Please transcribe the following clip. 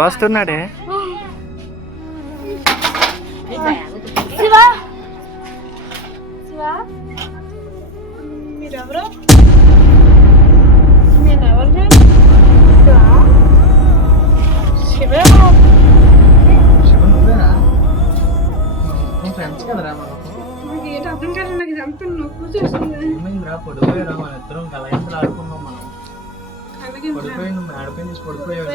వస్తున్నాడే శివా శివా మీరెవరు? నేను ఎవరు? శివ శివ నువ్వేనా? ఫ్రెండ్స్ కదరా మనం. నాకు ఏంటి అర్థం కాదు. నాకు ఇదంతా నొప్పి చేస్తుంది. ఏమైందిరా? పడిపోయారా మన ఇద్దరం కలయింతలు ఆడుకున్నాం మనం. పడిపోయి నువ్వు ఆడిపోయి తీసి పడిపోయావు.